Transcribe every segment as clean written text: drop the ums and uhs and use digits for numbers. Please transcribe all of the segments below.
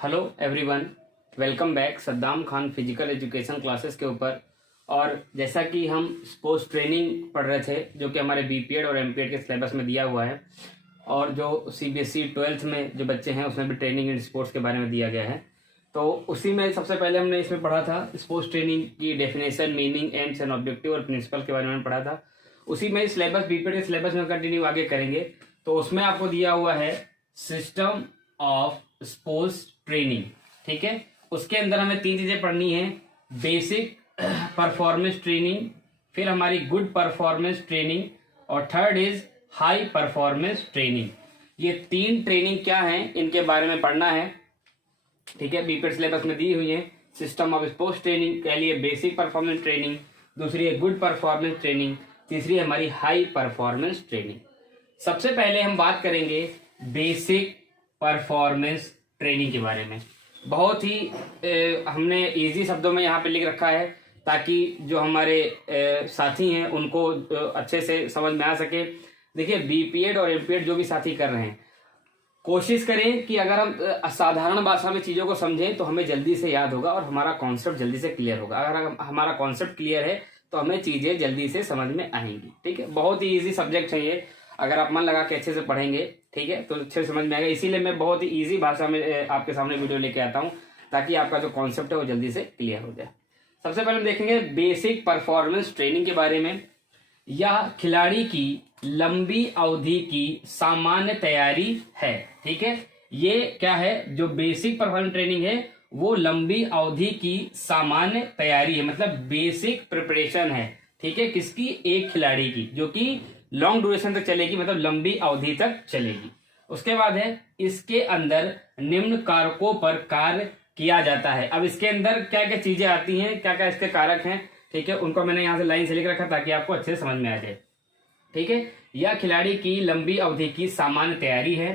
Hello everyone, welcome back Saddam Khan physical education classes के ऊपर। और जैसा कि हम स्पोर्ट्स ट्रेनिंग पढ़ रहे थे जो कि हमारे बीपीएड और एमपीएड के सिलेबस में दिया हुआ है, और जो सीबीएसई 12th में जो बच्चे हैं उसमें भी ट्रेनिंग इन स्पोर्ट्स के बारे में दिया गया है। तो उसी में सबसे पहले हमने इसमें पढ़ा था स्पोर्ट्स ट्रेनिंग की definition, meaning, AIIMS and objective और प्रिंसिपल के बारे में पढ़ा था। उसी में सिलेबस बीपीएड के सिलेबस में कंटिन्यू आगे करेंगे। तो उसमें आपको दिया हुआ है सिस्टम ऑफ स्पोर्ट्स ट्रेनिंग, ठीक है। उसके अंदर हमें 3 चीजें पढ़नी है, बेसिक परफॉर्मेंस ट्रेनिंग, फिर हमारी गुड परफॉर्मेंस ट्रेनिंग, और third is high performance training. ये 3 ट्रेनिंग क्या है इनके बारे में पढ़ना है, ठीक है। बीपीएड सिलेबस में दी हुई है। सिस्टम ऑफ स्पोर्ट्स ट्रेनिंग के लिए बेसिक परफॉर्मेंस ट्रेनिंग, दूसरी है गुड परफॉर्मेंस ट्रेनिंग, तीसरी है हमारी हाई परफॉर्मेंस ट्रेनिंग। सबसे पहले हम बात करेंगे बेसिक परफॉर्मेंस ट्रेनिंग के बारे में। बहुत ही हमने इजी शब्दों में यहाँ पे लिख रखा है ताकि जो हमारे साथी हैं उनको अच्छे से समझ में आ सके। देखिए, बीपीएड और एमपीएड जो भी साथी कर रहे हैं, कोशिश करें कि अगर हम साधारण भाषा में चीज़ों को समझें तो हमें जल्दी से याद होगा और हमारा कॉन्सेप्ट जल्दी से क्लियर होगा। अगर हमारा कॉन्सेप्ट क्लियर है तो हमें चीज़ें जल्दी से समझ में आएंगी, ठीक है। बहुत ही ईजी सब्जेक्ट है ये, अगर आप मन लगा के अच्छे से पढ़ेंगे, ठीक है, तो अच्छे से समझ में आएगा। इसीलिए मैं बहुत ही इजी भाषा में आपके सामने वीडियो लेके आता हूँ ताकि आपका जो कॉन्सेप्ट है वो जल्दी से क्लियर हो जाए। सबसे पहले हम देखेंगे बेसिक परफॉर्मेंस ट्रेनिंग के बारे में। यह खिलाड़ी की लंबी अवधि की सामान्य तैयारी है, ठीक है। ये क्या है, जो बेसिक परफॉर्मेंस ट्रेनिंग है वो लंबी अवधि की सामान्य तैयारी है, मतलब बेसिक प्रिपरेशन है, ठीक है। किसकी? एक खिलाड़ी की, जो कि लॉन्ग ड्यूरेशन तक चलेगी, मतलब लंबी अवधि तक चलेगी। उसके बाद है इसके अंदर निम्न कारकों पर कार्य किया जाता है। अब इसके अंदर क्या क्या चीजें आती हैं, क्या क्या इसके कारक हैं, ठीक है, उनको मैंने यहाँ से लाइन से लिख रखा ताकि आपको अच्छे से समझ में आ जाए, ठीक है। यह खिलाड़ी की लंबी अवधि की सामान्य तैयारी है।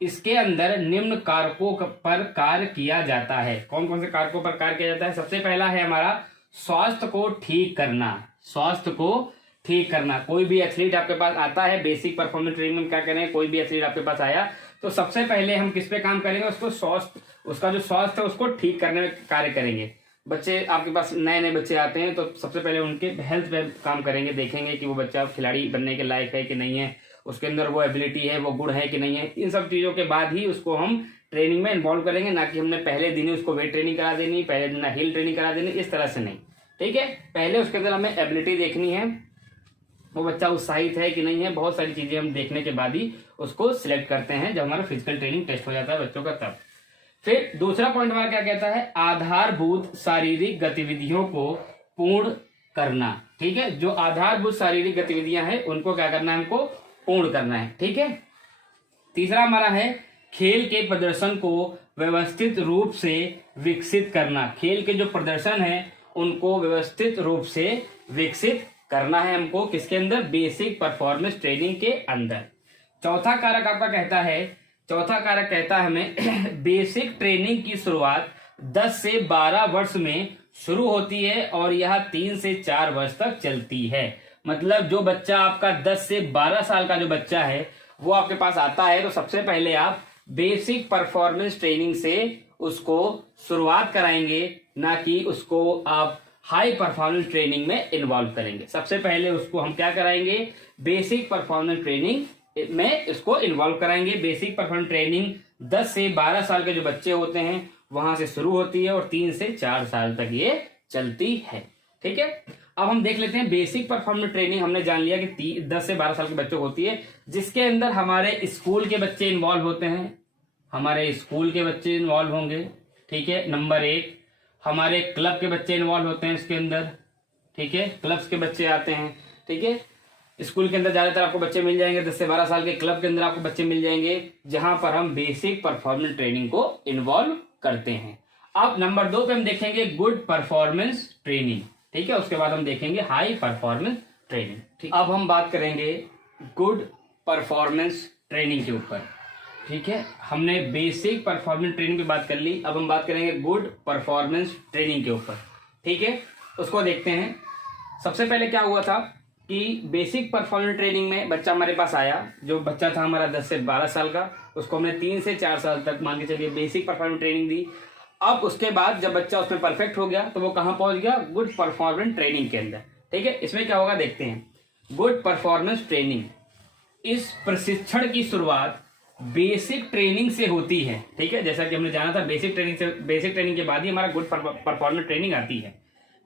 इसके अंदर निम्न कारकों पर कार्य किया जाता है। कौन कौन से कारकों पर कार्य किया जाता है? सबसे पहला है हमारा स्वास्थ्य को ठीक करना। स्वास्थ्य को ठीक करना। कोई भी एथलीट आपके पास आता है, बेसिक परफॉर्मेंस ट्रेनिंग में क्या करें, कोई भी एथलीट आपके पास आया तो सबसे पहले हम किस पे काम करेंगे? उसको स्वास्थ्य, उसका जो स्वास्थ्य है उसको ठीक करने में कार्य करेंगे। बच्चे आपके पास नए नए बच्चे आते हैं तो सबसे पहले उनके हेल्थ पे काम करेंगे, देखेंगे कि वो बच्चा खिलाड़ी बनने के लायक है कि नहीं है, उसके अंदर वो एबिलिटी है, वो गुण है कि नहीं है। इन सब चीजों के बाद ही उसको हम ट्रेनिंग में इन्वॉल्व करेंगे, ना कि हमने पहले दिन ही उसको वेट ट्रेनिंग करा देनी, पहले दिन हिल ट्रेनिंग करा देनी, इस तरह से नहीं, ठीक है। पहले उसके अंदर हमें एबिलिटी देखनी है, वो बच्चा उत्साहित है कि नहीं है। बहुत सारी चीजें हम देखने के बाद ही उसको सिलेक्ट करते हैं जब हमारा फिजिकल ट्रेनिंग टेस्ट हो जाता है बच्चों का तब। फिर दूसरा पॉइंट हमारा क्या कहता है? आधारभूत शारीरिक गतिविधियों को पूर्ण करना, ठीक है। जो आधारभूत शारीरिक गतिविधियां हैं उनको क्या करना है? हमको पूर्ण करना है, ठीक है। तीसरा हमारा है खेल के प्रदर्शन को व्यवस्थित रूप से विकसित करना। खेल के जो प्रदर्शन है उनको व्यवस्थित रूप से विकसित करना है हमको, किसके अंदर? बेसिक परफॉर्मेंस ट्रेनिंग के अंदर। चौथा कारक आपका कहता है, चौथा कारक कहता है हमें बेसिक ट्रेनिंग की शुरुआत 10 से 12 वर्ष में शुरू होती है और यह 3 से 4 वर्ष तक चलती है। मतलब जो बच्चा आपका 10 से 12 साल का जो बच्चा है वो आपके पास आता है तो सबसे पहले आप बेसिक परफॉर्मेंस ट्रेनिंग से उसको शुरुआत कराएंगे, ना कि उसको आप हाई परफॉर्मेंस ट्रेनिंग में इन्वॉल्व करेंगे। सबसे पहले उसको हम क्या कराएंगे? बेसिक परफॉर्मेंस ट्रेनिंग में इसको इन्वॉल्व कराएंगे। बेसिक परफॉर्मेंस ट्रेनिंग 10 से 12 साल के जो बच्चे होते हैं वहां से शुरू होती है और 3 से 4 साल तक ये चलती है, ठीक है। अब हम देख लेते हैं बेसिक परफॉर्मेंस ट्रेनिंग। हमने जान लिया कि 10 से 12 साल के बच्चों को होती है, जिसके अंदर हमारे स्कूल के बच्चे इन्वॉल्व होते हैं। हमारे स्कूल के बच्चे इन्वॉल्व होंगे, ठीक है। नंबर 1, हमारे क्लब के बच्चे इन्वॉल्व होते हैं इसके अंदर, ठीक है। क्लब्स के बच्चे आते हैं, ठीक है। स्कूल के अंदर ज्यादातर आपको बच्चे मिल जाएंगे 10 से 12 साल के। क्लब के अंदर आपको बच्चे मिल जाएंगे जहां पर हम बेसिक परफॉर्मेंस ट्रेनिंग को इन्वॉल्व करते हैं। अब नंबर 2 पे हम देखेंगे गुड परफॉर्मेंस ट्रेनिंग, ठीक है। उसके बाद हम देखेंगे हाई परफॉर्मेंस ट्रेनिंग, ठीक। अब हम बात करेंगे गुड परफॉर्मेंस ट्रेनिंग के ऊपर, ठीक है। हमने बेसिक परफॉर्मेंस ट्रेनिंग की बात कर ली, अब हम बात करेंगे गुड परफॉर्मेंस ट्रेनिंग के ऊपर, ठीक है। उसको देखते हैं। सबसे पहले क्या हुआ था कि बेसिक परफॉर्मेंस ट्रेनिंग में बच्चा हमारे पास आया, जो बच्चा था हमारा 10 से 12 साल का, उसको हमने 3 से 4 साल तक मान के चलिए बेसिक परफॉर्मेंस ट्रेनिंग दी। अब उसके बाद जब बच्चा उसमें परफेक्ट हो गया तो वो कहाँ पहुंच गया, गुड परफॉर्मेंस ट्रेनिंग के अंदर। ठीक है, इसमें क्या होगा देखते हैं। गुड परफॉर्मेंस ट्रेनिंग, इस प्रशिक्षण की शुरुआत बेसिक ट्रेनिंग से होती है। ठीक है, जैसा कि हमने जाना था बेसिक ट्रेनिंग के बाद ही हमारा गुड परफॉर्मेंस ट्रेनिंग आती है।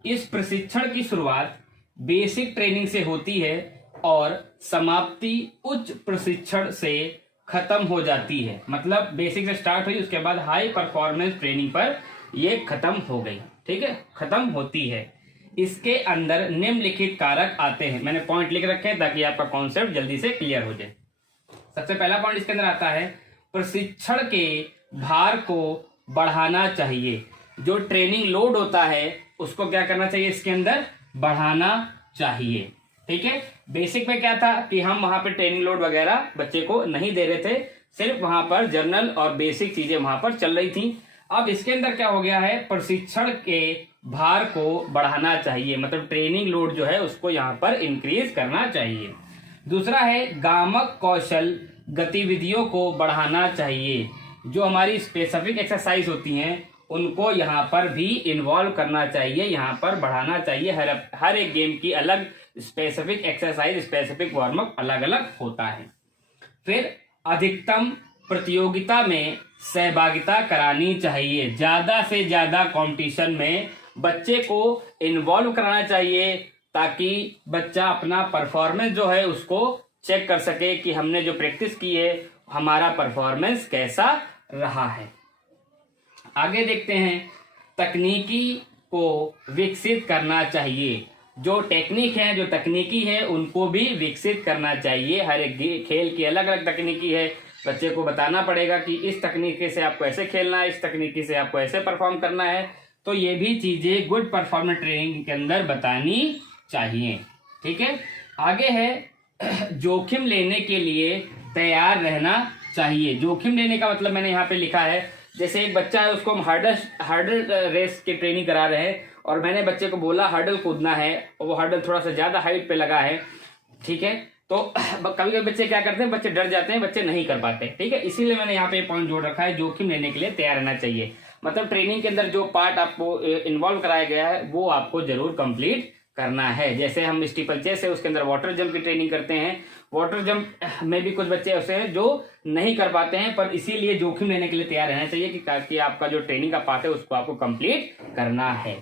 इस प्रशिक्षण की शुरुआत बेसिक ट्रेनिंग से होती है और समाप्ति उच्च प्रशिक्षण से खत्म हो जाती है। मतलब बेसिक से स्टार्ट हुई, उसके बाद हाई परफॉर्मेंस ट्रेनिंग पर ये खत्म हो गई। ठीक है, खत्म होती है। इसके अंदर निम्नलिखित कारक आते हैं, मैंने पॉइंट लिख रखे हैं ताकि आपका कॉन्सेप्ट जल्दी से क्लियर हो जाए। सबसे पहला पॉइंट इसके अंदर आता है, प्रशिक्षण के भार को बढ़ाना चाहिए। जो ट्रेनिंग लोड होता है उसको क्या करना चाहिए, इसके अंदर बढ़ाना चाहिए। ठीक है, बेसिक में क्या था कि हम वहां पे ट्रेनिंग लोड वगैरह बच्चे को नहीं दे रहे थे, सिर्फ वहां पर जर्नल और बेसिक चीजें वहां पर चल रही थी। अब इसके अंदर क्या हो गया है, प्रशिक्षण के भार को बढ़ाना चाहिए, मतलब ट्रेनिंग लोड जो है उसको यहाँ पर इंक्रीज करना चाहिए। दूसरा है, गामक कौशल गतिविधियों को बढ़ाना चाहिए। जो हमारी स्पेसिफिक एक्सरसाइज होती हैं उनको यहाँ पर भी इन्वॉल्व करना चाहिए, यहाँ पर बढ़ाना चाहिए। हर एक गेम की अलग specific exercise, specific warm up अलग अलग होता है। फिर अधिकतम प्रतियोगिता में सहभागिता करानी चाहिए। ज्यादा से ज्यादा कंपटीशन में बच्चे को इन्वॉल्व कराना चाहिए ताकि बच्चा अपना परफॉर्मेंस जो है उसको चेक कर सके कि हमने जो प्रैक्टिस की है हमारा परफॉर्मेंस कैसा रहा है। आगे देखते हैं, तकनीकी को विकसित करना चाहिए। जो टेक्निक है, जो तकनीकी है, उनको भी विकसित करना चाहिए। हर एक खेल की अलग अलग तकनीकी है, बच्चे को बताना पड़ेगा कि इस तकनीकी से आपको ऐसे खेलना है, इस तकनीकी से आपको ऐसे परफॉर्म करना है। तो ये भी चीजें गुड परफॉर्मेंस ट्रेनिंग के अंदर बतानी चाहिए। ठीक है, आगे है, जोखिम लेने के लिए तैयार रहना चाहिए। जोखिम लेने का मतलब मैंने यहाँ पे लिखा है, जैसे एक बच्चा है उसको हम हर्डल रेस की ट्रेनिंग करा रहे हैं और मैंने बच्चे को बोला हर्डल कूदना है और वो हर्डल थोड़ा सा ज्यादा हाइट पे लगा है। ठीक है, तो कभी कभी बच्चे क्या करते हैं, बच्चे डर जाते हैं, बच्चे नहीं कर पाते। ठीक है, इसीलिए मैंने यहाँ पे पॉइंट जोड़ रखा है, जोखिम लेने के लिए तैयार रहना चाहिए। मतलब ट्रेनिंग के अंदर जो पार्ट आपको इन्वॉल्व कराया गया है वो आपको जरूर कंप्लीट करना है। जैसे हम स्टीपल चेस है उसके अंदर वाटर जंप की ट्रेनिंग करते हैं, वाटर जंप में भी कुछ बच्चे ऐसे हैं जो नहीं कर पाते हैं, पर इसीलिए जोखिम लेने के लिए तैयार रहना चाहिए कि ताकि आपका जो ट्रेनिंग का पार्ट है उसको आपको कंप्लीट करना है।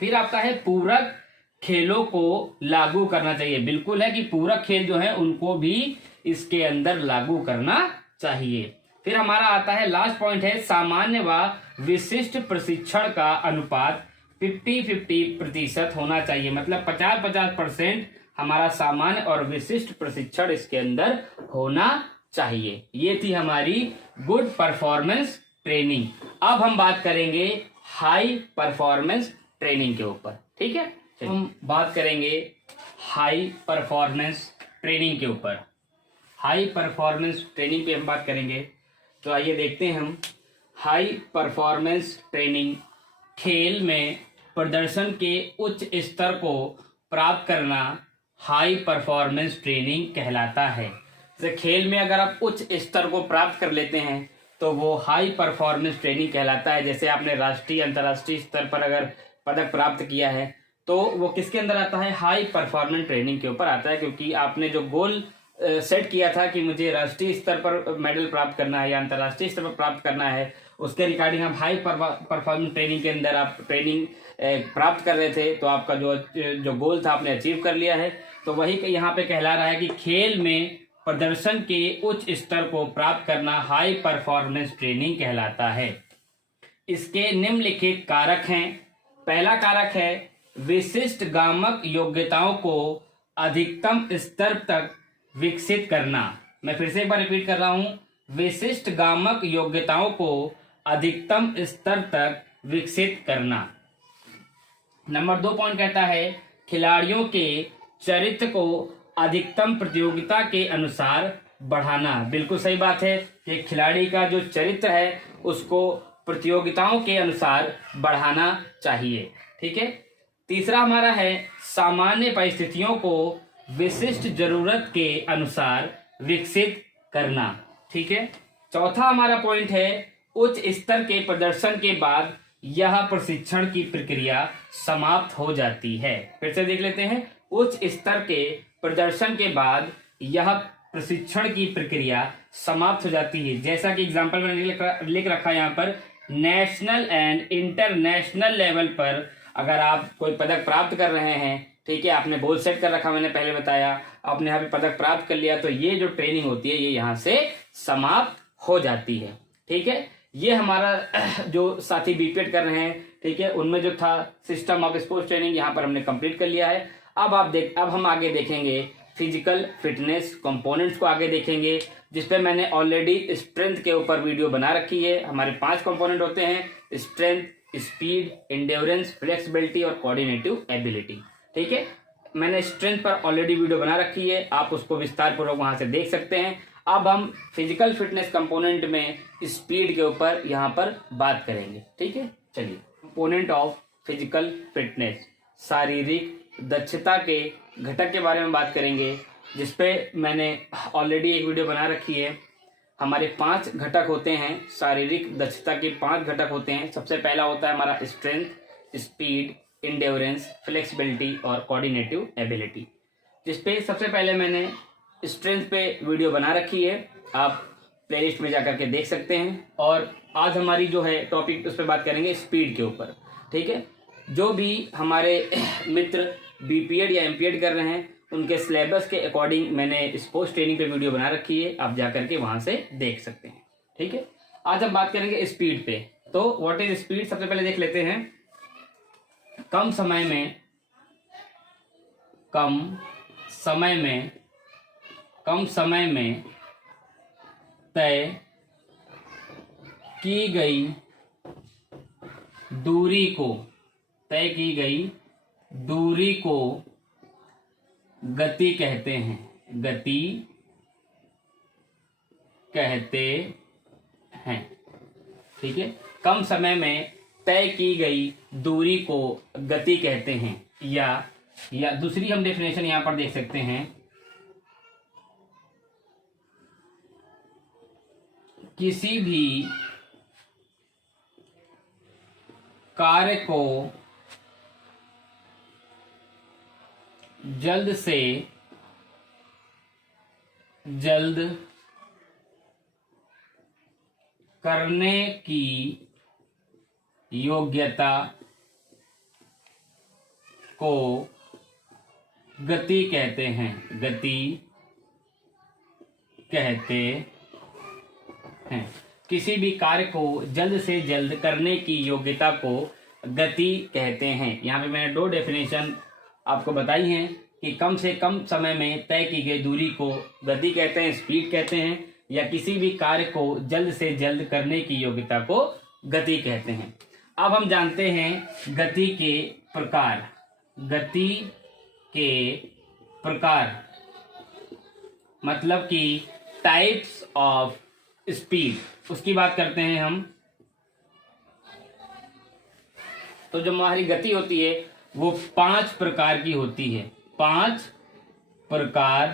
फिर आता है, पूरक खेलों को लागू करना चाहिए। बिल्कुल है कि पूरक खेल जो है उनको भी इसके अंदर लागू करना चाहिए। फिर हमारा आता है लास्ट पॉइंट है, सामान्य व विशिष्ट प्रशिक्षण का अनुपात 50-50% होना चाहिए। मतलब 50-50% हमारा सामान्य और विशिष्ट प्रशिक्षण इसके अंदर होना चाहिए। ये थी हमारी गुड परफॉर्मेंस ट्रेनिंग। अब हम बात करेंगे हाई परफॉर्मेंस ट्रेनिंग के ऊपर। ठीक है, हम बात करेंगे हाई परफॉर्मेंस ट्रेनिंग के ऊपर। हाई परफॉर्मेंस ट्रेनिंग पे हम बात करेंगे, तो आइए देखते हैं हम। हाई परफॉर्मेंस ट्रेनिंग, खेल में प्रदर्शन के उच्च स्तर को प्राप्त करना हाई परफॉर्मेंस ट्रेनिंग कहलाता है। जैसे खेल में अगर आप उच्च स्तर को प्राप्त कर लेते हैं तो वो हाई परफॉर्मेंस ट्रेनिंग कहलाता है। जैसे आपने राष्ट्रीय अंतर्राष्ट्रीय स्तर पर अगर पदक प्राप्त किया है तो वो किसके अंदर आता है, हाई परफॉर्मेंस ट्रेनिंग के ऊपर आता है, क्योंकि आपने जो गोल सेट किया था कि मुझे राष्ट्रीय स्तर पर मेडल प्राप्त करना है या अंतर्राष्ट्रीय स्तर पर प्राप्त करना है, उसके रिगार्डिंग आप हाई परफॉर्मेंस ट्रेनिंग के अंदर आप ट्रेनिंग प्राप्त कर रहे थे, तो आपका जो गोल था आपने अचीव कर लिया है। तो वही यहाँ पे कहला रहा है कि खेल में प्रदर्शन के उच्च स्तर को प्राप्त करना हाई परफॉर्मेंस ट्रेनिंग कहलाता है। इसके निम्नलिखित कारक हैं। पहला कारक है, विशिष्ट गामक योग्यताओं को अधिकतम स्तर तक विकसित करना। मैं फिर से एक बार रिपीट कर रहा हूं, विशिष्ट गामक योग्यताओं को अधिकतम स्तर तक विकसित करना। नंबर 2 पॉइंट कहता है, खिलाड़ियों के चरित्र को अधिकतम प्रतियोगिता के अनुसार बढ़ाना। बिल्कुल सही बात है कि खिलाड़ी का जो चरित्र है उसको प्रतियोगिताओं के अनुसार बढ़ाना चाहिए। ठीक है, तीसरा हमारा है सामान्य परिस्थितियों को विशिष्ट जरूरत के अनुसार विकसित करना। ठीक है। चौथा हमारा पॉइंट है उच्च स्तर के प्रदर्शन के बाद यह प्रशिक्षण की प्रक्रिया समाप्त हो जाती है। फिर से देख लेते हैं। उच्च स्तर के प्रदर्शन के बाद यह प्रशिक्षण की प्रक्रिया समाप्त हो जाती है। जैसा कि एग्जांपल मैंने लिख रखा है यहाँ पर, नेशनल एंड इंटरनेशनल लेवल पर अगर आप कोई पदक प्राप्त कर रहे हैं, ठीक है, आपने गोल सेट कर रखा, मैंने पहले बताया, आपने यहाँ पे पदक प्राप्त कर लिया, तो ये जो ट्रेनिंग होती है ये यहाँ से समाप्त हो जाती है। ठीक है। ये हमारा जो साथी बीपीएड कर रहे हैं, ठीक है, उनमें जो था सिस्टम ऑफ स्पोर्ट्स ट्रेनिंग यहाँ पर हमने कंप्लीट कर लिया है। अब हम आगे देखेंगे फिजिकल फिटनेस कंपोनेंट्स को आगे देखेंगे, जिसपे मैंने ऑलरेडी स्ट्रेंथ के ऊपर वीडियो बना रखी है। हमारे 5 कंपोनेंट होते हैं, स्ट्रेंथ, स्पीड, एंड्योरेंस, फ्लेक्सिबिलिटी और कोऑर्डिनेटिव एबिलिटी। ठीक है। मैंने स्ट्रेंथ पर ऑलरेडी वीडियो बना रखी है, आप उसको विस्तार पूर्वक वहां से देख सकते हैं। अब हम फिजिकल फिटनेस कंपोनेंट में स्पीड के ऊपर यहाँ पर बात करेंगे। ठीक है। चलिए, कंपोनेंट ऑफ फिजिकल फिटनेस, शारीरिक दक्षता के घटक के बारे में बात करेंगे, जिसपे मैंने ऑलरेडी एक वीडियो बना रखी है। हमारे 5 घटक होते हैं, शारीरिक दक्षता के 5 घटक होते हैं। सबसे पहला होता है हमारा स्ट्रेंथ, स्पीड, एंड्योरेंस, फ्लेक्सिबिलिटी और कोऑर्डिनेटिव एबिलिटी, जिसपे सबसे पहले मैंने स्ट्रेंथ पे वीडियो बना रखी है, आप प्लेलिस्ट में जाकर के देख सकते हैं। और आज हमारी जो है टॉपिक उस पर बात करेंगे स्पीड के ऊपर। ठीक है। जो भी हमारे मित्र बीपीएड या एमपीएड कर रहे हैं, उनके सिलेबस के अकॉर्डिंग मैंने स्पोर्ट्स ट्रेनिंग पे वीडियो बना रखी है, आप जाकर के वहां से देख सकते हैं। ठीक है। आज हम बात करेंगे स्पीड पे। तो व्हाट इज स्पीड, सबसे पहले देख लेते हैं। कम समय में तय की गई दूरी को गति कहते हैं। ठीक है। कम समय में तय की गई दूरी को गति कहते हैं। या दूसरी हम डेफिनेशन यहां पर देख सकते हैं, किसी भी कार्य को जल्द से जल्द करने की योग्यता को गति कहते हैं। किसी भी कार्य को जल्द से जल्द करने की योग्यता को गति कहते हैं। यहाँ पे मैंने 2 डेफिनेशन आपको बताई हैं कि कम से कम समय में तय की गई दूरी को गति कहते हैं, स्पीड कहते हैं, या किसी भी कार्य को जल्द से जल्द करने की योग्यता को गति कहते हैं। अब हम जानते हैं गति के प्रकार, मतलब कि टाइप्स ऑफ स्पीड, उसकी बात करते हैं हम। तो जो हमारी गति होती है वो 5 प्रकार की होती है। 5 प्रकार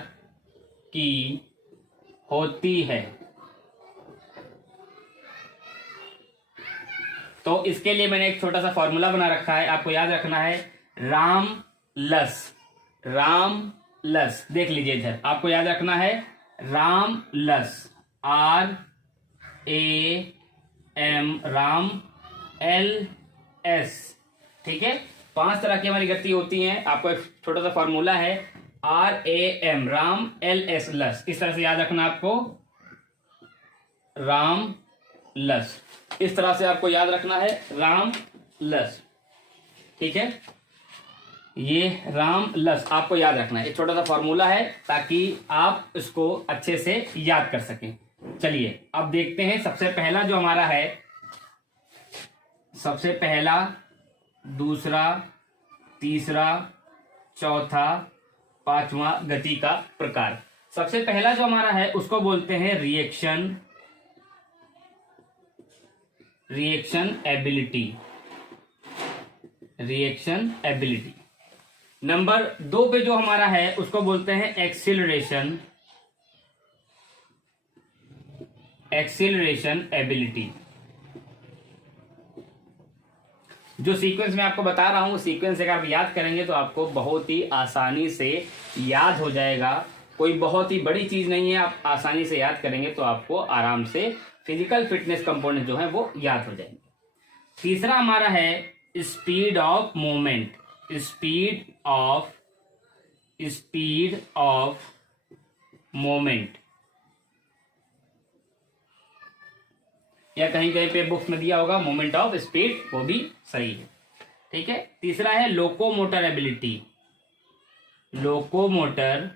की होती है। तो इसके लिए मैंने एक छोटा सा फॉर्मूला बना रखा है, आपको याद रखना है, रामलस। देख लीजिए इधर, आपको याद रखना है रामलस, RAM, राम, LS। ठीक है। 5 तरह की हमारी गति होती हैं। आपको एक छोटा सा फॉर्मूला है, RAM, राम, LS, लस। इस तरह से याद रखना आपको, राम लस, इस तरह से आपको याद रखना है, राम लस। ठीक है। ये राम लस आपको याद रखना है, एक छोटा सा फॉर्मूला है ताकि आप इसको अच्छे से याद कर सकें। चलिए अब देखते हैं सबसे पहला जो हमारा है, सबसे पहला, दूसरा, तीसरा, चौथा, 5वां गति का प्रकार। सबसे पहला जो हमारा है उसको बोलते हैं reaction ability. Reaction ability. Number 2 पे जो हमारा है उसको बोलते हैं एक्सीलरेशन, एक्सीलरेशन एबिलिटी। जो सीक्वेंस मैं आपको बता रहा हूं उस सीक्वेंस अगर आप याद करेंगे तो आपको बहुत ही आसानी से याद हो जाएगा। कोई बहुत ही बड़ी चीज नहीं है, आप आसानी से याद करेंगे तो आपको आराम से फिजिकल फिटनेस कंपोनेंट जो है वो याद हो जाएंगे। तीसरा हमारा है speed of movement, speed of movement, या कहीं कहीं पे बुक्स में दिया होगा मोमेंट ऑफ स्पीड, वो भी सही है। ठीक है। तीसरा है लोकोमोटर एबिलिटी, लोकोमोटर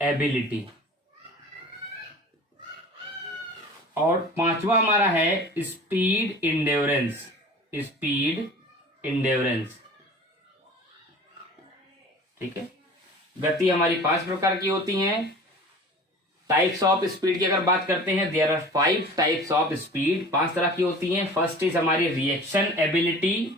एबिलिटी। और पांचवा हमारा है स्पीड इंड्योरेंस, स्पीड इंड्योरेंस। ठीक है। गति हमारी 5 प्रकार की होती हैं। टाइप्स ऑफ स्पीड की अगर बात करते हैं, there are 5 types of speed, 5 तरह की होती हैं। फर्स्ट इज हमारी reaction ability,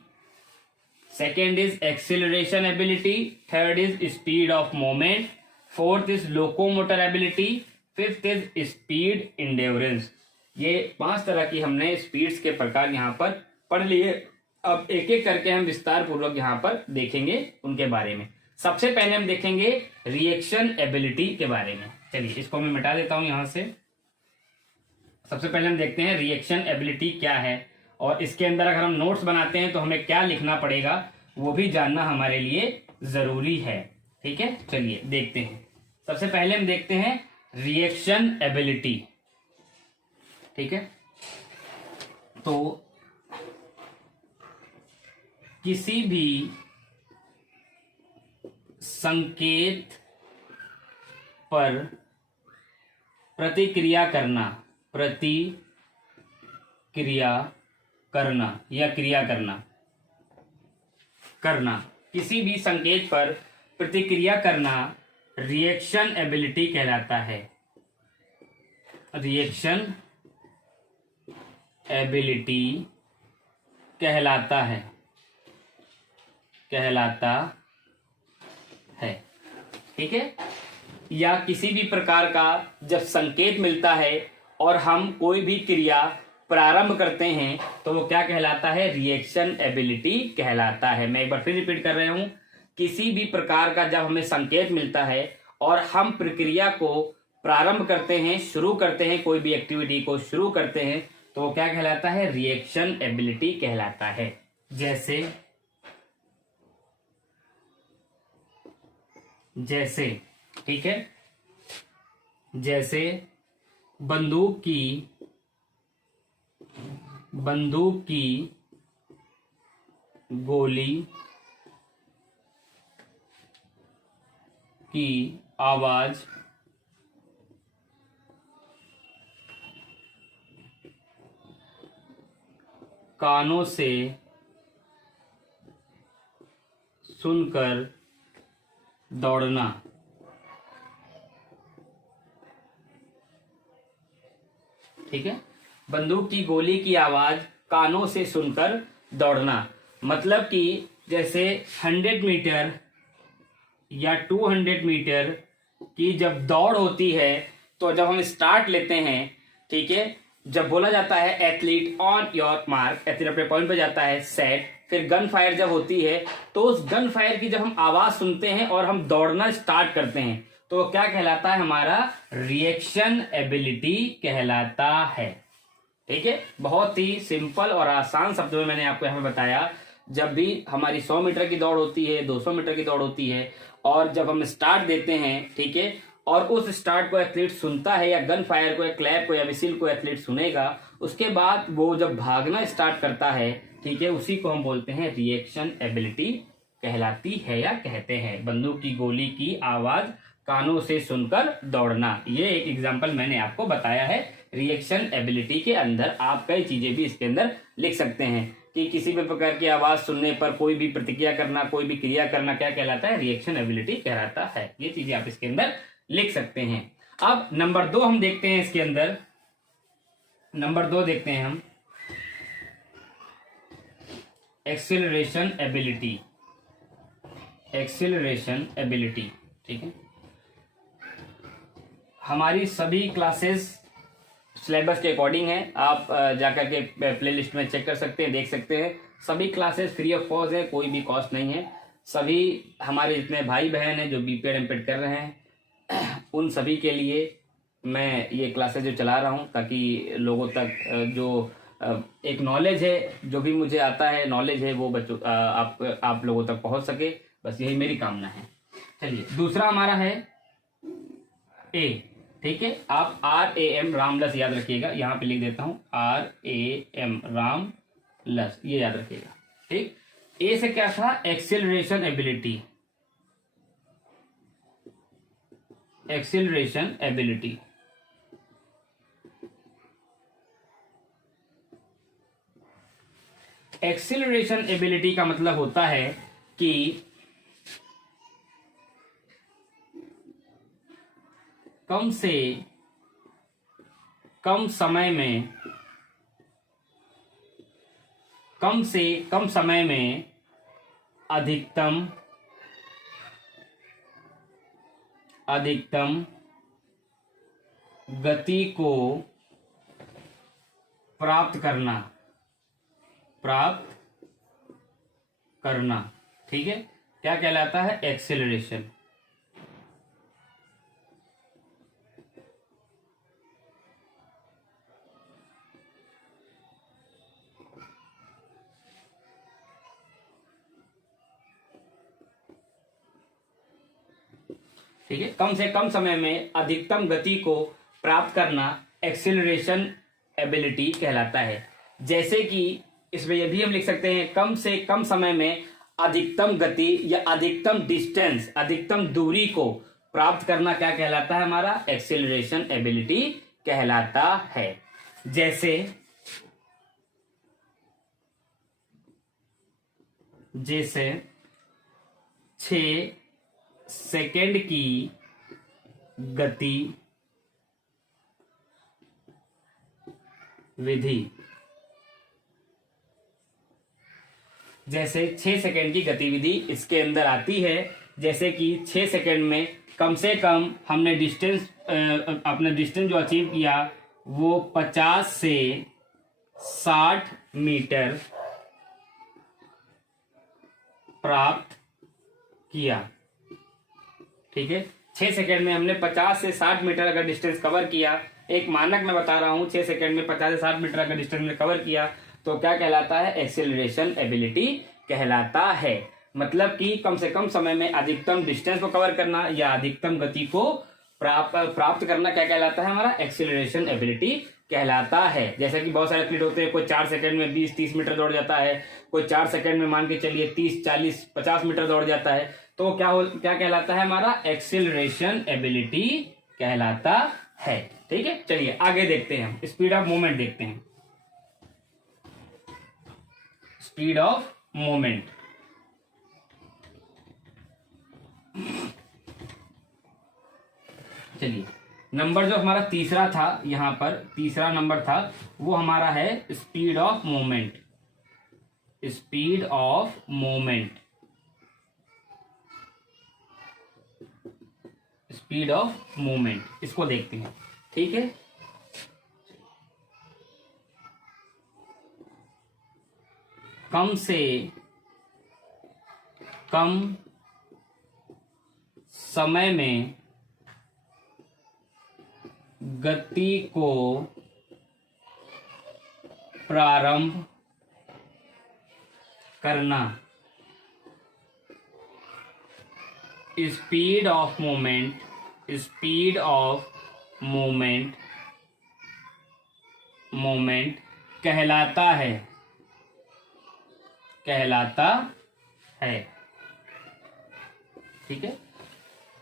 second is acceleration ability, third is speed of movement, fourth is locomotor ability, fifth is speed endurance. ये 5 तरह की हमने स्पीड्स के प्रकार यहाँ पर पढ़ लिए। अब एक एक करके हम विस्तार पूर्वक यहाँ पर देखेंगे उनके बारे में। सबसे पहले हम देखेंगे रिएक्शन एबिलिटी के बारे में। चलिए इसको मैं मिटा देता हूं यहां से। सबसे पहले हम देखते हैं रिएक्शन एबिलिटी क्या है, और इसके अंदर अगर हम नोट्स बनाते हैं तो हमें क्या लिखना पड़ेगा वो भी जानना हमारे लिए जरूरी है। ठीक है। चलिए देखते हैं। सबसे पहले हम देखते हैं रिएक्शन एबिलिटी। ठीक है। तो किसी भी संकेत पर प्रतिक्रिया करना, प्रतिक्रिया करना या क्रिया करना, किसी भी संकेत पर प्रतिक्रिया करना रिएक्शन एबिलिटी कहलाता है, रिएक्शन एबिलिटी कहलाता है। ठीक है। या किसी भी प्रकार का जब संकेत मिलता है और हम कोई भी क्रिया प्रारंभ करते हैं तो वो क्या कहलाता है, रिएक्शन एबिलिटी कहलाता है। मैं एक बार फिर रिपीट कर रहा हूं, किसी भी प्रकार का जब हमें संकेत मिलता है और हम प्रक्रिया को प्रारंभ करते हैं, शुरू करते हैं, कोई भी एक्टिविटी को शुरू करते हैं तो वो क्या कहलाता है, रिएक्शन एबिलिटी कहलाता है। जैसे ठीक है, जैसे बंदूक की गोली की आवाज कानों से सुनकर दौड़ना। ठीक है। बंदूक की गोली की आवाज कानों से सुनकर दौड़ना मतलब कि जैसे 100 मीटर या 200 मीटर की जब दौड़ होती है तो जब हम स्टार्ट लेते हैं, ठीक है, जब बोला जाता है athlete on your mark, athlete अपने पॉइंट पे जाता है, सेट, फिर गन फायर जब होती है तो उस गन फायर की जब हम आवाज सुनते हैं और हम दौड़ना स्टार्ट करते हैं तो क्या कहलाता है, हमारा रिएक्शन एबिलिटी कहलाता है। ठीक है। बहुत ही सिंपल और आसान शब्दों में मैंने आपको यहाँ पे बताया। जब भी हमारी 100 मीटर की दौड़ होती है, 200 मीटर की दौड़ होती है और जब हम स्टार्ट देते हैं, ठीक है, और उस स्टार्ट को एथलीट सुनता है या गन फायर को या क्लैप को या विसिल को एथलीट सुनेगा, उसके बाद वो जब भागना स्टार्ट करता है, ठीक है, उसी को हम बोलते हैं रिएक्शन एबिलिटी कहलाती है या कहते हैं। बंदूक की गोली की आवाज कानों से सुनकर दौड़ना, ये एक एग्जांपल मैंने आपको बताया है। रिएक्शन एबिलिटी के अंदर आप कई चीजें भी इसके अंदर लिख सकते हैं कि किसी भी प्रकार की आवाज सुनने पर कोई भी प्रतिक्रिया करना, कोई भी क्रिया करना क्या कहलाता है, रिएक्शन एबिलिटी कहलाता है। ये चीजें आप इसके अंदर लिख सकते हैं। अब नंबर 2 हम देखते हैं, इसके अंदर नंबर 2 देखते हैं हम एक्सेलरेशन एबिलिटी, एक्सेलरेशन एबिलिटी। ठीक है, हमारी सभी क्लासेस सिलेबस के अकॉर्डिंग है। आप जाकर के प्लेलिस्ट में चेक कर सकते हैं, देख सकते हैं। सभी क्लासेस फ्री ऑफ कॉस्ट है, कोई भी कॉस्ट नहीं है। सभी हमारे जितने भाई बहन हैं जो बीपीएड एमपीएड कर रहे हैं उन सभी के लिए मैं ये क्लासेस जो चला रहा हूँ, ताकि लोगों तक जो एक नॉलेज है, जो भी मुझे आता है नॉलेज है, वो बच्चों आप लोगों तक पहुंच सके। बस यही मेरी कामना है। चलिए, दूसरा हमारा है ए। ठीक है, आप RAM रामलस याद रखिएगा, यहाँ पे लिख देता हूँ RAM रामलस, ये याद रखिएगा। ठीक, ए से क्या था? Acceleration ability, acceleration ability. Acceleration ability का मतलब होता है कि कम से कम समय में, कम से कम समय में अधिकतम गति को प्राप्त करना। ठीक है, क्या कहलाता है? एक्सेलरेशन। ठीक है, कम से कम समय में अधिकतम गति को प्राप्त करना एक्सेलरेशन एबिलिटी कहलाता है। जैसे कि इसमें यह भी हम लिख सकते हैं, कम से कम समय में अधिकतम गति या अधिकतम डिस्टेंस, अधिकतम दूरी को प्राप्त करना क्या कहलाता है? हमारा एक्सेलरेशन एबिलिटी कहलाता है। जैसे 6 सेकेंड की गति विधि, जैसे 6 सेकेंड की गतिविधि इसके अंदर आती है। जैसे कि 6 सेकेंड में कम से कम हमने डिस्टेंस, अपना डिस्टेंस जो अचीव किया वो 50 से 60 मीटर प्राप्त किया। ठीक है, 6 सेकेंड में हमने 50 से 60 मीटर अगर डिस्टेंस कवर किया, एक मानक मैं बता रहा हूं, 6 सेकेंड में 50 से 60 मीटर अगर डिस्टेंस में कवर किया तो क्या कहलाता है? एक्सेलरेशन एबिलिटी कहलाता है। मतलब कि कम से कम समय में अधिकतम डिस्टेंस को कवर करना या अधिकतम गति को प्राप्त करना क्या कहलाता है? हमारा एक्सेलरेशन एबिलिटी कहलाता है। जैसे कि बहुत सारे एथलीट होते हैं, कोई 4 सेकंड में 20-30 मीटर दौड़ जाता है, कोई 4 सेकंड में मान के चलिए 30-40-50 मीटर दौड़ जाता है, तो क्या कहलाता है? हमारा एक्सेलरेशन एबिलिटी कहलाता है। ठीक है, चलिए आगे देखते हैं, हम स्पीड ऑफ मूवमेंट देखते हैं। स्पीड ऑफ मूवमेंट, चलिए नंबर जो हमारा तीसरा था, यहां पर तीसरा नंबर था, वो हमारा है speed of movement. Speed of movement, speed of movement, इसको देखते हैं। ठीक है, कम से कम समय में गति को प्रारंभ करना। Speed of movement, speed of movement कहलाता है, कहलाता है। ठीक है,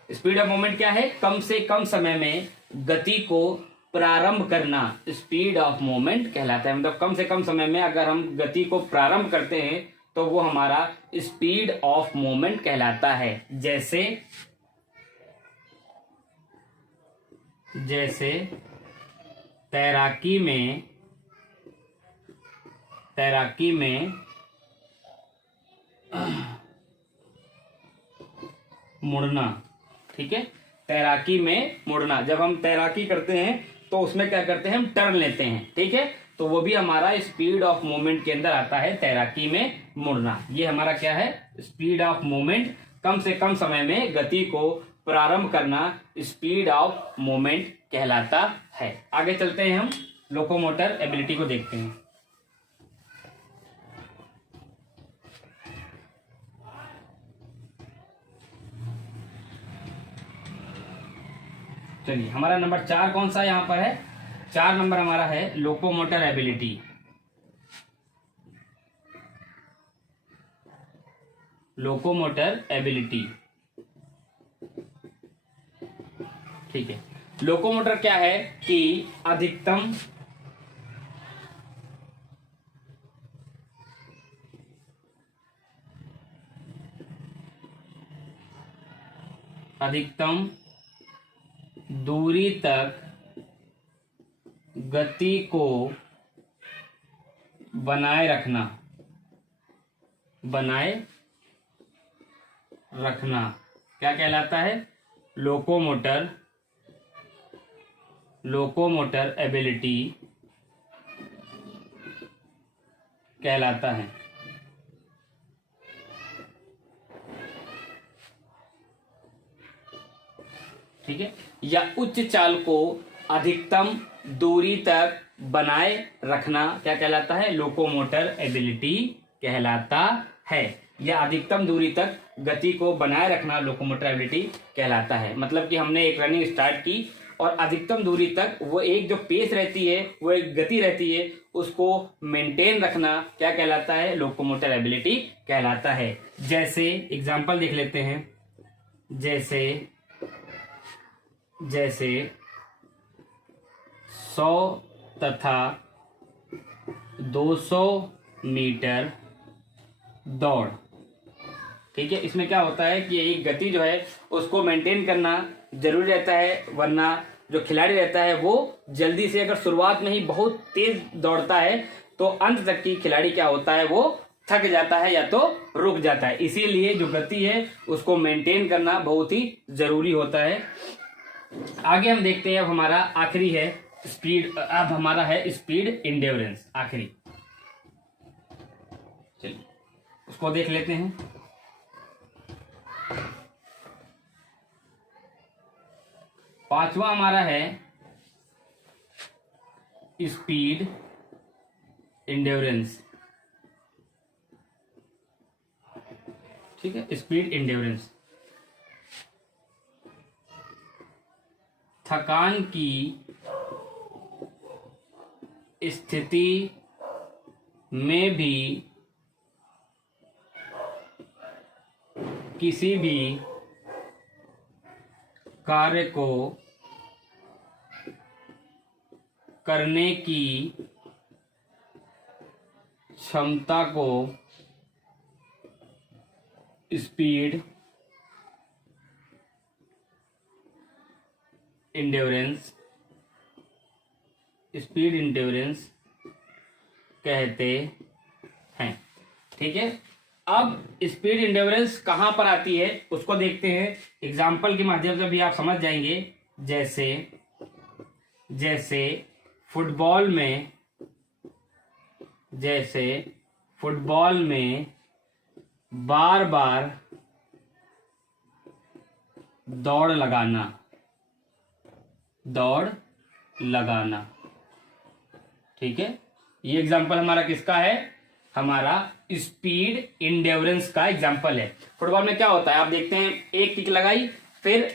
स्पीड ऑफ मूवमेंट क्या है? कम से कम समय में गति को प्रारंभ करना स्पीड ऑफ मूवमेंट कहलाता है। मतलब कम से कम समय में अगर हम गति को प्रारंभ करते हैं तो वो हमारा स्पीड ऑफ मूवमेंट कहलाता है। जैसे तैराकी में मुड़ना, ठीक है, तैराकी में मुड़ना। जब हम तैराकी करते हैं तो उसमें क्या करते हैं, हम टर्न लेते हैं, ठीक है, तो वो भी हमारा स्पीड ऑफ मूवमेंट के अंदर आता है, तैराकी में मुड़ना। ये हमारा क्या है, स्पीड ऑफ मूवमेंट, कम से कम समय में गति को प्रारंभ करना स्पीड ऑफ मूवमेंट कहलाता है। आगे चलते हैं, हम लोकोमोटर एबिलिटी को देखते हैं। चलिए, हमारा नंबर 4 कौन सा यहां पर है, 4 नंबर हमारा है लोकोमोटर एबिलिटी। लोकोमोटर एबिलिटी, ठीक है। लोकोमोटर क्या है कि अधिकतम दूरी तक गति को बनाए रखना क्या कहलाता है, लोकोमोटर एबिलिटी कहलाता है। ठीक है, या उच्च चाल को अधिकतम दूरी तक बनाए रखना क्या कहलाता है, लोकोमोटर एबिलिटी कहलाता है। या अधिकतम दूरी तक गति को बनाए रखना लोकोमोटर एबिलिटी कहलाता है। मतलब कि हमने एक रनिंग स्टार्ट की और अधिकतम दूरी तक वो एक जो पेस रहती है, वो एक गति रहती है, उसको मेंटेन रखना क्या कहलाता है, लोकोमोटर एबिलिटी कहलाता है। जैसे एग्जांपल देख लेते हैं, जैसे 100 तथा 200 मीटर दौड़, ठीक है। इसमें क्या होता है कि एक गति जो है उसको मेंटेन करना जरूरी रहता है, वरना जो खिलाड़ी रहता है वो जल्दी से, अगर शुरुआत में ही बहुत तेज दौड़ता है तो अंत तक की खिलाड़ी क्या होता है, वो थक जाता है या तो रुक जाता है। इसीलिए जो गति है उसको मेंटेन करना बहुत ही जरूरी होता है। आगे हम देखते हैं, अब हमारा आखिरी है स्पीड, अब हमारा है स्पीड इंड्योरेंस, आखिरी। चलिए उसको देख लेते हैं। पांचवा हमारा है स्पीड इंड्योरेंस, ठीक है। स्पीड इंड्योरेंस थकान की स्थिति में भी किसी भी कार्य को करने की क्षमता को स्पीड इंड्योरेंस कहते हैं, ठीक है। अब स्पीड इंड्योरेंस कहां पर आती है उसको देखते हैं, एग्जाम्पल के माध्यम से भी आप समझ जाएंगे। जैसे फुटबॉल में बार बार दौड़ लगाना, ठीक है। ये एग्जाम्पल हमारा किसका है, हमारा स्पीड इंड्योरेंस का एग्जाम्पल है। फुटबॉल में क्या होता है, आप देखते हैं एक किक लगाई, फिर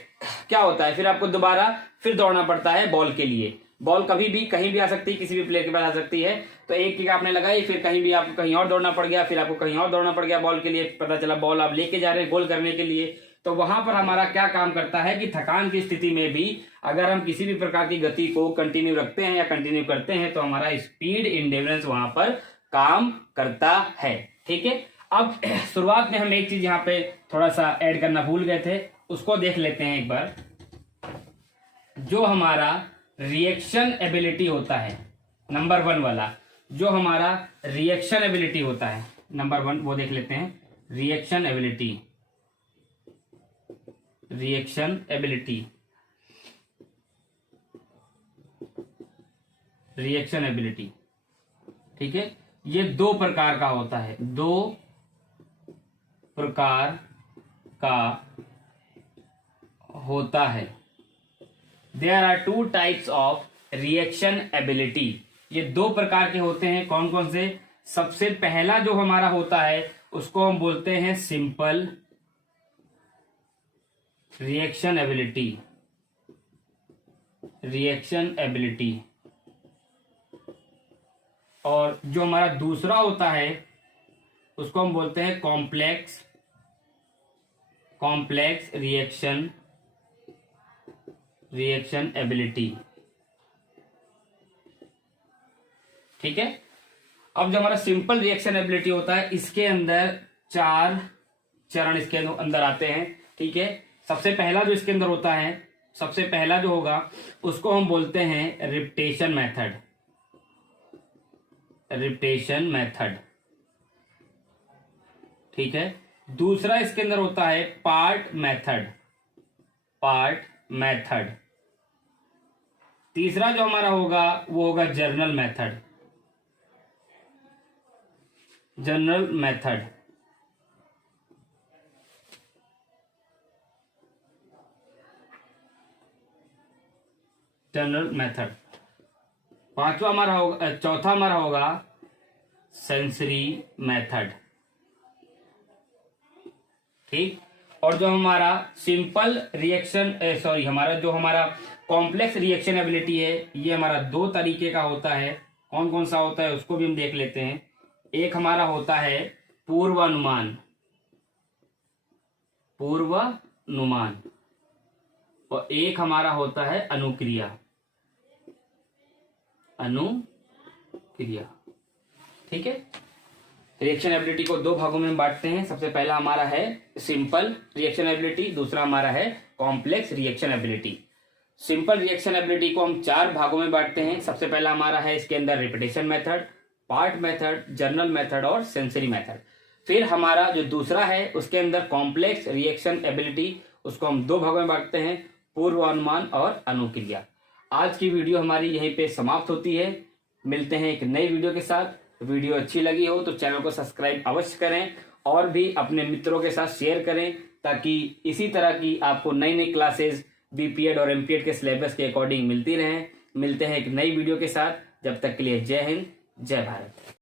क्या होता है, फिर आपको दोबारा फिर दौड़ना पड़ता है बॉल के लिए। बॉल कभी भी कहीं भी आ सकती है, किसी भी प्लेयर के पास आ सकती है। तो एक किक आपने लगाई, फिर कहीं भी आपको कहीं और दौड़ना पड़ गया, फिर आपको कहीं और दौड़ना पड़ गया बॉल के लिए, पता चला बॉल आप लेके जा रहे हैं गोल करने के लिए। तो वहां पर हमारा क्या काम करता है कि थकान की स्थिति में भी अगर हम किसी भी प्रकार की गति को कंटिन्यू रखते हैं या कंटिन्यू करते हैं तो हमारा स्पीड इंड्योरेंस वहां पर काम करता है, ठीक है। अब शुरुआत में हम एक चीज यहाँ पे थोड़ा सा ऐड करना भूल गए थे, उसको देख लेते हैं एक बार। जो हमारा रिएक्शन एबिलिटी होता है, नंबर 1 वाला, जो हमारा रिएक्शन एबिलिटी होता है नंबर 1, वो देख लेते हैं। Reaction ability, reaction ability, reaction ability. ठीक है, ये दो प्रकार का होता है, दो प्रकार का होता है। There are two types of reaction ability. ये दो प्रकार के होते हैं, कौन कौन से? सबसे पहला जो हमारा होता है उसको हम बोलते हैं simple reaction ability, reaction ability. और जो हमारा दूसरा होता है उसको हम बोलते हैं complex, complex reaction, reaction ability. ठीक है, अब जो हमारा सिंपल रिएक्शन एबिलिटी होता है इसके अंदर 4 चरण इसके अंदर आते हैं। ठीक है, सबसे पहला जो इसके अंदर होता है, सबसे पहला जो होगा उसको हम बोलते हैं रिपीटेशन मेथड, रिपीटेशन मेथड। ठीक है, दूसरा इसके अंदर होता है पार्ट मेथड, पार्ट मेथड। तीसरा जो हमारा होगा वो होगा journal method, journal method. Journal method. पांचवा हमारा होगा, चौथा हमारा होगा सेंसरी मेथड। ठीक, और जो हमारा सिंपल रिएक्शन हमारा जो हमारा कॉम्प्लेक्स रिएक्शन एबिलिटी है ये हमारा 2 तरीके का होता है। कौन कौन सा होता है उसको भी हम देख लेते हैं। एक हमारा होता है पूर्वानुमान, पूर्वानुमान, और एक हमारा होता है अनुक्रिया, अनुक्रिया। ठीक है, रिएक्शन एबिलिटी को 2 भागों में बांटते हैं। सबसे पहला हमारा है सिंपल रिएक्शन एबिलिटी, दूसरा हमारा है complex reaction ability. Simple reaction ability को हम 4 भागों में बांटते हैं। सबसे पहला हमारा है इसके अंदर repetition method, part method, journal method और सेंसरी मेथड। फिर हमारा जो दूसरा है उसके अंदर कॉम्प्लेक्स रिएक्शन एबिलिटी, उसको हम 2 भागों में बांटते हैं, पूर्वानुमान और अनुक्रिया। आज की वीडियो हमारी यहीं पे समाप्त होती है। मिलते हैं एक नई वीडियो के साथ। वीडियो अच्छी लगी हो तो चैनल को सब्सक्राइब अवश्य करें और भी अपने मित्रों के साथ शेयर करें, ताकि इसी तरह की आपको नई नई क्लासेस बीपीएड और एमपीएड के सिलेबस के अकॉर्डिंग मिलती रहें। मिलते हैं एक नई वीडियो के साथ, जब तक के लिए जय हिंद, जय भारत।